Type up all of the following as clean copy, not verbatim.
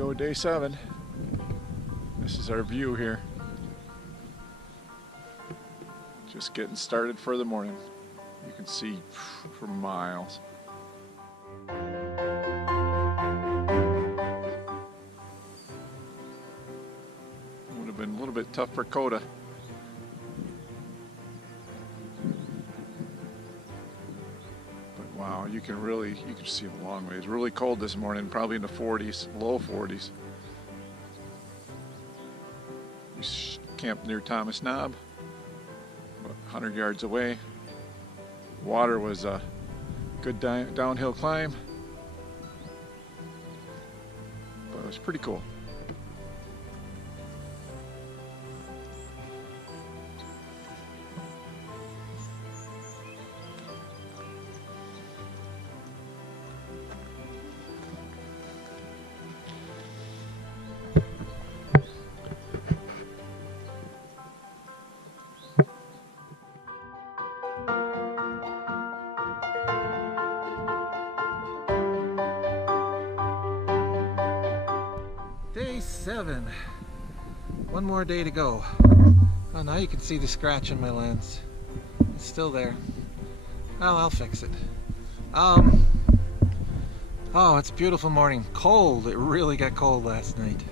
go, day 7. This is our view here. Just getting started for the morning. You can see for miles. Would have been a little bit tough for Coda. But wow, you can see a long ways. Really cold this morning, probably in the 40s, low 40s. We camped near Thomas Knob, about 100 yards away. Water was a good downhill climb, but it was pretty cool. Day 7. One more day to go. Oh, now you can see the scratch in my lens. It's still there. Well, I'll fix it. Oh, it's a beautiful morning. Cold. It really got cold last night.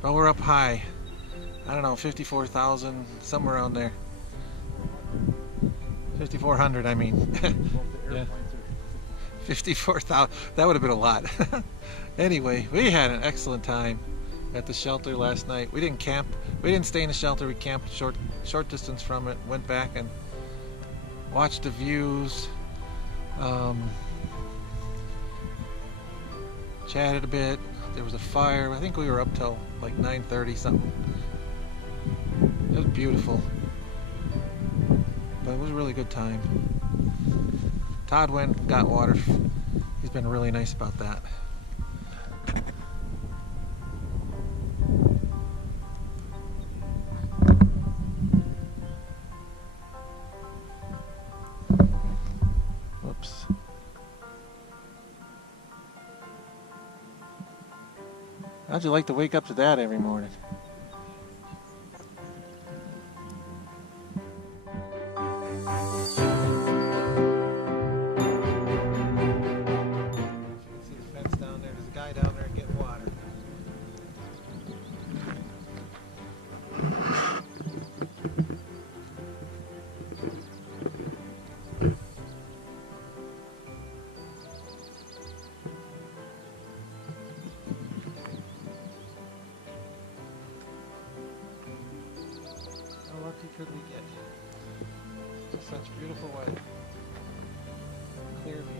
But we're up high. I don't know, 54,000, somewhere around there. 5,400, I mean. Yeah. 54,000. That would have been a lot. Anyway, we had an excellent time at the shelter last night. We didn't camp. We didn't stay in the shelter. We camped short distance from it. Went back and watched the views. Chatted a bit. There was a fire. I think we were up till like 9:30 something. It was beautiful. But it was a really good time. Todd went and got water. He's been really nice about that. Whoops. How'd you like to wake up to that every morning? Down there getting water. How lucky could we get? Such beautiful weather. Clear views.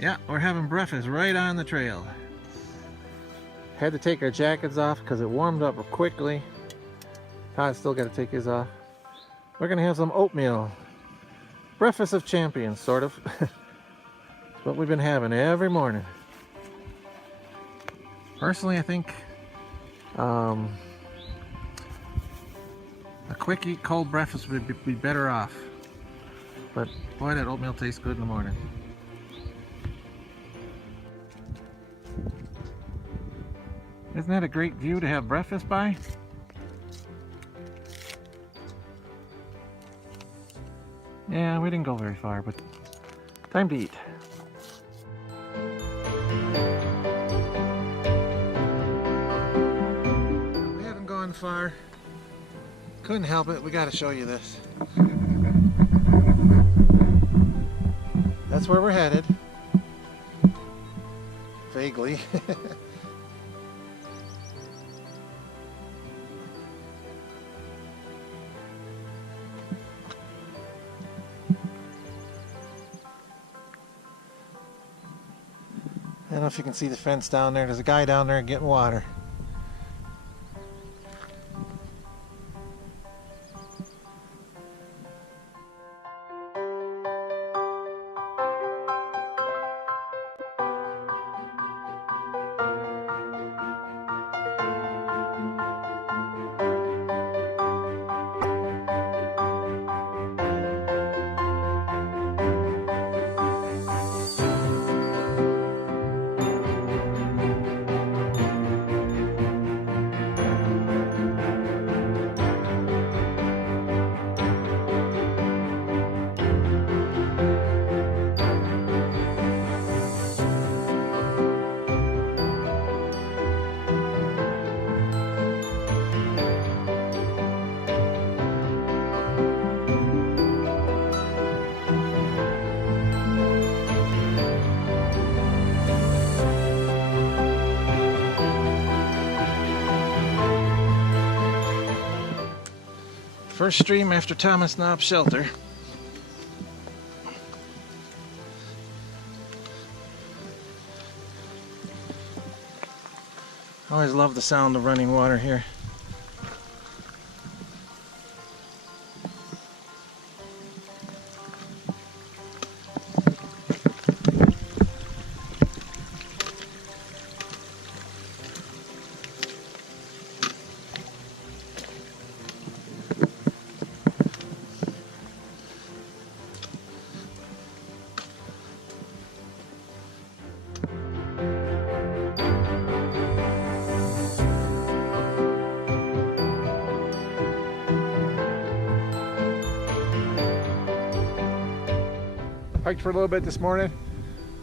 Yeah, we're having breakfast right on the trail. Had to take our jackets off because it warmed up quickly. Todd's still got to take his off. We're going to have some oatmeal. Breakfast of champions, sort of. It's what we've been having every morning. Personally, I think a quick eat cold breakfast would be better off. But boy, that oatmeal tastes good in the morning. Isn't that a great view to have breakfast by? Yeah, we didn't go very far, but time to eat. We haven't gone far. Couldn't help it, we gotta show you this. That's where we're headed. Vaguely. I don't know if you can see the fence down there. There's a guy down there getting water. First stream after Thomas Knob's shelter. I always love the sound of running water here. Hiked for a little bit this morning.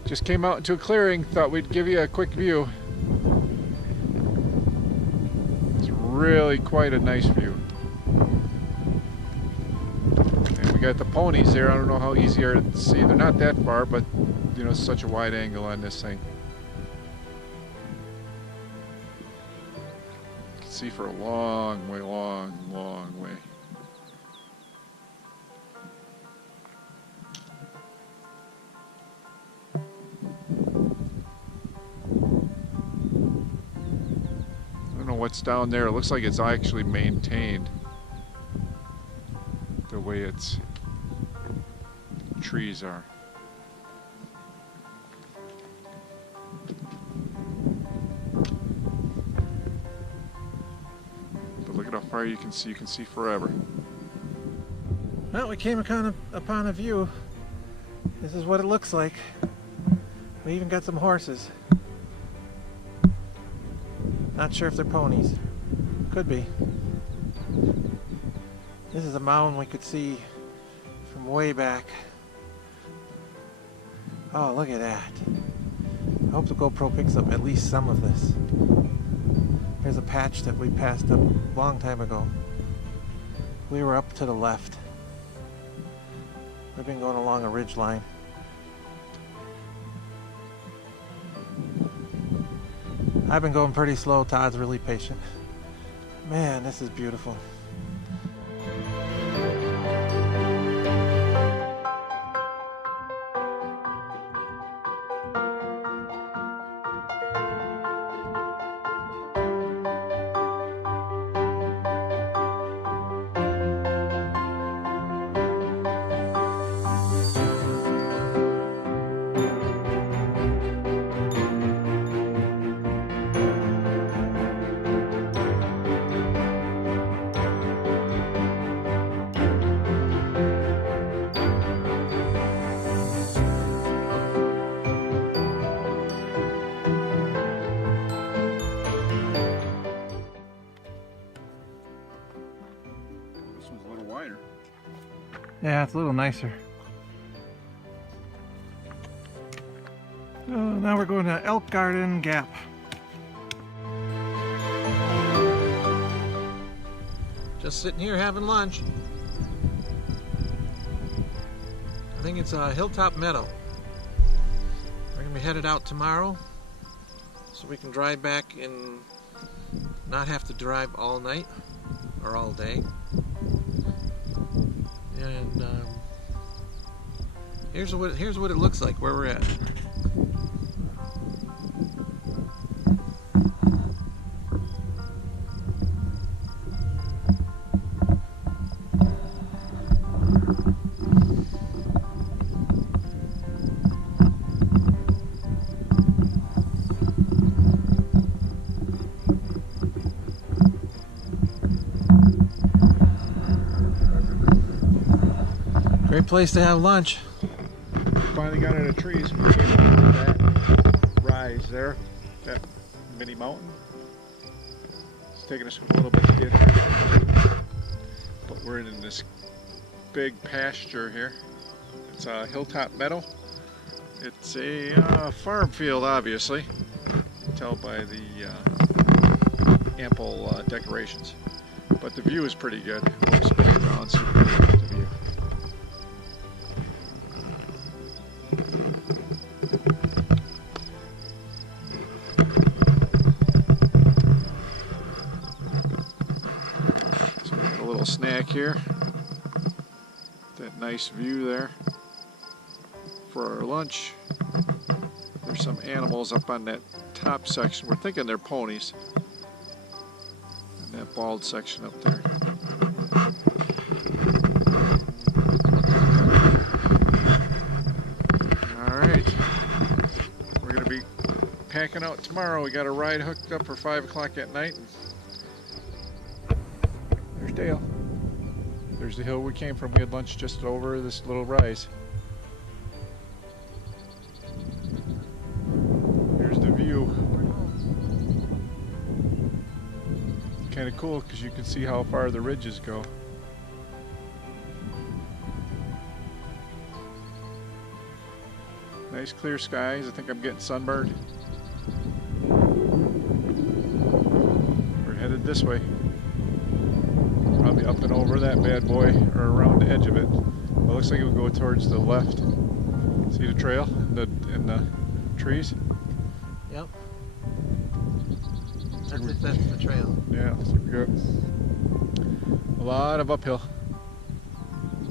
Just came out into a clearing. Thought we'd give you a quick view. It's really quite a nice view. And we got the ponies there. I don't know how easy they are to see. They're not that far, but you know, it's such a wide angle on this thing. You can see for a long way, long way. What's down there, it looks like it's actually maintained the way its trees are. But look at how far you can see forever. Well, we came upon a view. This is what it looks like. We even got some horses. Not sure if they're ponies. Could be. This is a mountain we could see from way back. Oh, look at that. I hope the GoPro picks up at least some of this. Here's a patch that we passed up a long time ago. We were up to the left. We've been going along a ridge line. I've been going pretty slow. Todd's really patient. Man, this is beautiful. Yeah, it's a little nicer. So now we're going to Elk Garden Gap. Just sitting here having lunch. I think it's a Hilltop Meadow. We're gonna be headed out tomorrow so we can drive back and not have to drive all night or all day. And here's what it looks like where we're at. Great place to have lunch. Finally got into trees. We came over that rise there, that mini mountain. It's taking us a little bit to get there, but we're in this big pasture here. It's a Hilltop Meadow. It's a farm field, obviously. You can tell by the ample decorations. But the view is pretty good. We'll spin it around so you can look at the view. So we got a little snack here. Nice view there for our lunch. There's some animals up on that top section. We're thinking they're ponies. And that bald section up there. Alright. We're going to be packing out tomorrow. We got a ride hooked up for 5 o'clock at night. There's Dale. There's the hill we came from. We had lunch just over this little rise. Here's the view. Kind of cool because you can see how far the ridges go. Nice clear skies. I think I'm getting sunburned. We're headed this way. Probably up and over that bad boy, or around the edge of it. It looks like it would go towards the left. See the trail in the trees? Yep. That's the trail. Yeah, super good. A lot of uphill.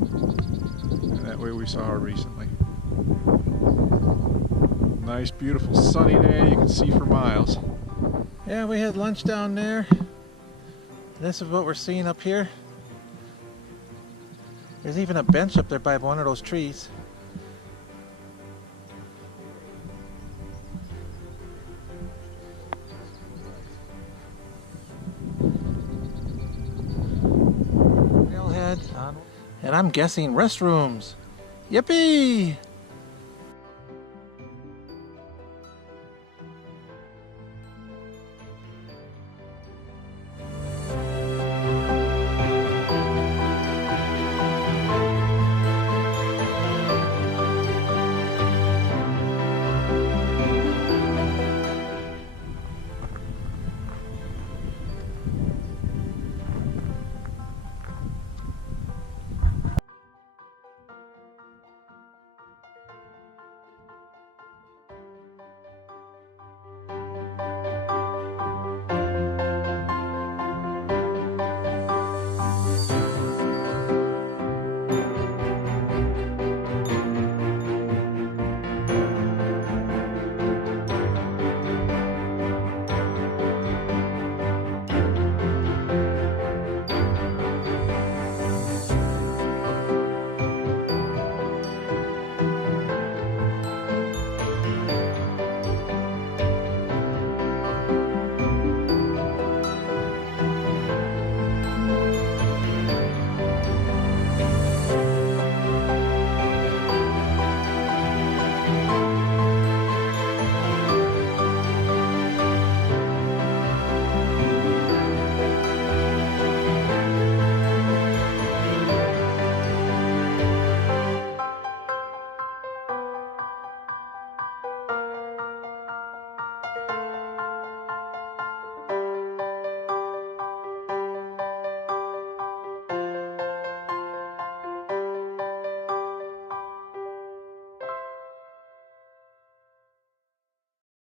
And that way we saw her recently. Nice, beautiful sunny day. You can see for miles. Yeah, we had lunch down there. This is what we're seeing up here. There's even a bench up there by one of those trees. Railhead. And I'm guessing restrooms. Yippee!